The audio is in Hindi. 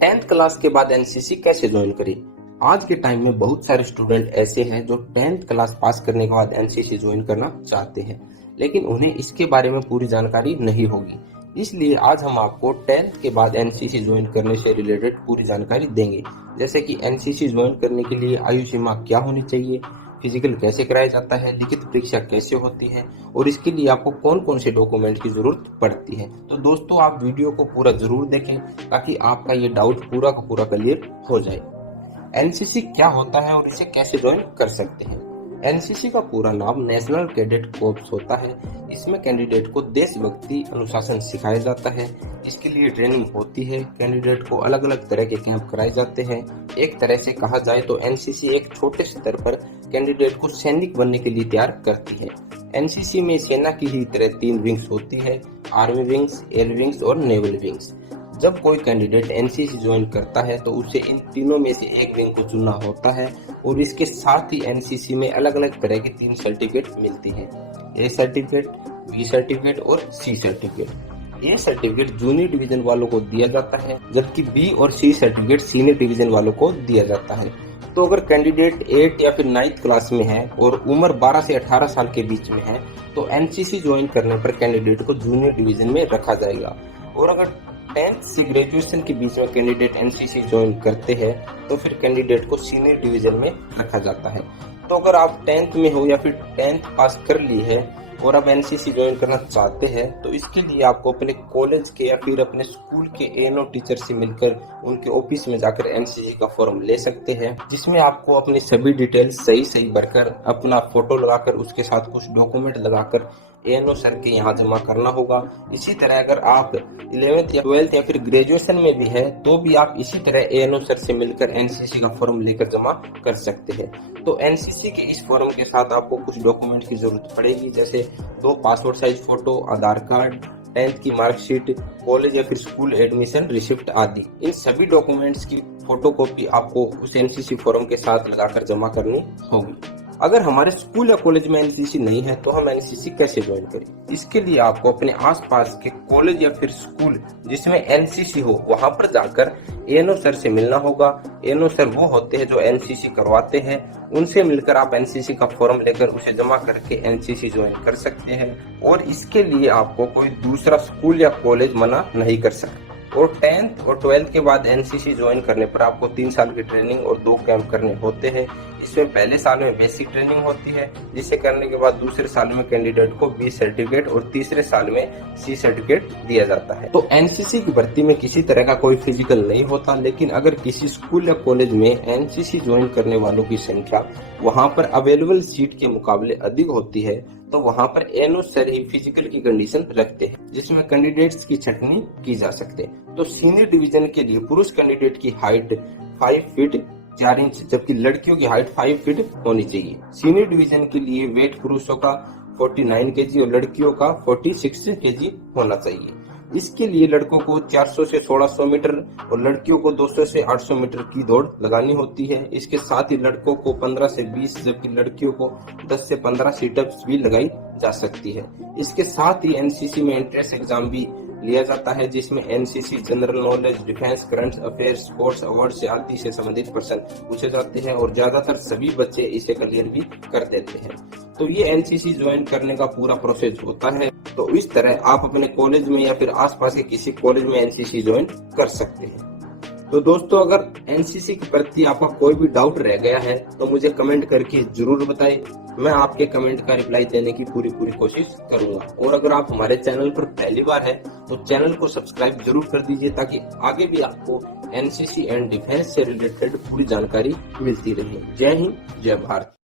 टेंथ क्लास के बाद एनसीसी कैसे ज्वाइन करें। आज के टाइम में बहुत सारे स्टूडेंट ऐसे हैं जो टेंथ क्लास पास करने के बाद एनसीसी ज्वाइन करना चाहते हैं, लेकिन उन्हें इसके बारे में पूरी जानकारी नहीं होगी। इसलिए आज हम आपको टेंथ के बाद एनसीसी ज्वाइन करने से रिलेटेड पूरी जानकारी देंगे, जैसे कि एनसीसी ज्वाइन करने के लिए आयु सीमा क्या होनी चाहिए, फिजिकल कैसे कराया जाता है, लिखित परीक्षा कैसे होती है और इसके लिए आपको कौन कौन से डॉक्यूमेंट की जरूरत पड़ती है। तो दोस्तों, आप वीडियो को पूरा जरूर देखें ताकि आपका ये डाउट पूरा का पूरा क्लियर हो जाए। एनसीसी क्या होता है और इसे कैसे ज्वाइन कर सकते हैं। एनसीसी का पूरा नाम नेशनल कैडेट कोर्प्स होता है। इसमें कैंडिडेट को देशभक्ति अनुशासन सिखाया जाता है। इसके लिए ट्रेनिंग होती है। कैंडिडेट को अलग अलग तरह के कैंप कराए जाते हैं। एक तरह से कहा जाए तो एनसीसी एक छोटे स्तर पर कैंडिडेट को सैनिक बनने के लिए तैयार करती है। एनसीसी में सेना की ही तरह 3 विंग्स होती है, आर्मी विंग्स, एयर विंग्स और नेवल विंग्स। जब कोई कैंडिडेट एनसीसी ज्वाइन करता है तो उसे इन तीनों में से एक विंग को चुनना होता है और इसके साथ ही एनसीसी में अलग अलग तरह के 3 सर्टिफिकेट मिलती है, ए सर्टिफिकेट, बी सर्टिफिकेट और C certificate. A certificate junior division वालों को दिया जाता है, जबकि बी और सी सर्टिफिकेट सीनियर डिवीजन वालों को दिया जाता है। तो अगर कैंडिडेट 8 या फिर 9th क्लास में है और उम्र 12 से 18 साल के बीच में है तो एनसीसी ज्वाइन करने पर कैंडिडेट को जूनियर डिवीजन में रखा जाएगा। और अगर 10th से ग्रेजुएशन के बीच में कैंडिडेट एनसीसी ज्वाइन करते हैं तो फिर कैंडिडेट को सीनियर डिवीजन में रखा जाता है। तो अगर आप 10th में हो या फिर 10th पास कर ली है और आप एनसीसी ज्वाइन करना चाहते हैं तो इसके लिए आपको अपने कॉलेज के या फिर अपने स्कूल के एएनओ टीचर से मिलकर उनके ऑफिस में जाकर एनसीसी का फॉर्म ले सकते हैं, जिसमें आपको अपनी सभी डिटेल्स सही भरकर अपना फोटो लगाकर उसके साथ कुछ डॉक्यूमेंट लगाकर एएनओ सर के यहाँ जमा करना होगा। इसी तरह अगर आप 11th या 12th या फिर ग्रेजुएशन में भी है तो भी आप इसी तरह एएनओ सर से मिलकर एनसीसी का फॉर्म लेकर जमा कर सकते हैं। तो एनसीसी के इस फॉर्म के साथ आपको कुछ डॉक्यूमेंट की जरूरत पड़ेगी, जैसे 2 पासपोर्ट साइज फोटो, आधार कार्ड, 10th की मार्कशीट, कॉलेज या फिर स्कूल एडमिशन रिसिप्ट आदि। इन सभी डॉक्यूमेंट्स की फोटोकॉपी आपको उस एनसीसी फॉर्म के साथ लगाकर जमा करनी होगी। अगर हमारे स्कूल या कॉलेज में एनसीसी नहीं है तो हम एनसीसी कैसे ज्वाइन करें। इसके लिए आपको अपने आसपास के कॉलेज या फिर स्कूल जिसमें एनसीसी हो वहां पर जाकर एएनओ सर से मिलना होगा। एएनओ सर वो होते हैं जो एनसीसी करवाते हैं, उनसे मिलकर आप एनसीसी का फॉर्म लेकर उसे जमा करके एनसीसी ज्वाइन कर सकते हैं और इसके लिए आपको कोई दूसरा स्कूल या कॉलेज मना नहीं कर सकता। और 10th और 12th के बाद एनसीसी ज्वाइन करने पर आपको 3 साल की ट्रेनिंग और 2 कैंप करने होते हैं। इसमें पहले साल में बेसिक ट्रेनिंग होती है, जिसे करने के बाद दूसरे साल में कैंडिडेट को बी सर्टिफिकेट और तीसरे साल में सी सर्टिफिकेट दिया जाता है। तो एनसीसी की भर्ती में किसी तरह का कोई फिजिकल नहीं होता, लेकिन अगर किसी स्कूल या कॉलेज में एनसीसी ज्वाइन करने वालों की संख्या वहां पर अवेलेबल सीट के मुकाबले अधिक होती है तो वहां पर एएनओ सर ही फिजिकल की कंडीशन रखते हैं, जिसमें कैंडिडेट्स की छटनी की जा सकती है। तो सीनियर डिवीजन के लिए पुरुष कैंडिडेट की हाइट 5 फीट 4 इंच जबकि लड़कियों की हाइट 5 फीट होनी चाहिए। सीनियर डिवीजन के लिए वेट पुरुषों का 49 केजी और लड़कियों का 46 केजी होना चाहिए। इसके लिए लड़कों को 400 से 1600 मीटर और लड़कियों को 200 से 800 मीटर की दौड़ लगानी होती है। इसके साथ ही लड़कों को 15 से 20 जबकि लड़कियों को 10 से 15 सीटअप्स भी लगाई जा सकती है। इसके साथ ही एनसीसी में एंट्रेंस एग्जाम भी लिया जाता है, जिसमें NCC general knowledge, defence, current affairs, sports award आदि से संबंधित प्रश्न पूछे जाते हैं और ज्यादातर सभी बच्चे इसे क्लियर भी कर देते हैं। तो ये एनसीसी ज्वाइन करने का पूरा प्रोसेस होता है। तो इस तरह आप अपने कॉलेज में या फिर आसपास के किसी कॉलेज में एनसीसी ज्वाइन कर सकते हैं। तो दोस्तों, अगर एनसीसी के प्रति आपका कोई भी डाउट रह गया है तो मुझे कमेंट करके जरूर बताएं। मैं आपके कमेंट का रिप्लाई देने की पूरी कोशिश करूंगा। और अगर आप हमारे चैनल पर पहली बार है तो चैनल को सब्सक्राइब जरूर कर दीजिए ताकि आगे भी आपको एनसीसी एंड डिफेंस से रिलेटेड पूरी जानकारी मिलती रहे। जय हिंद, जय भारत।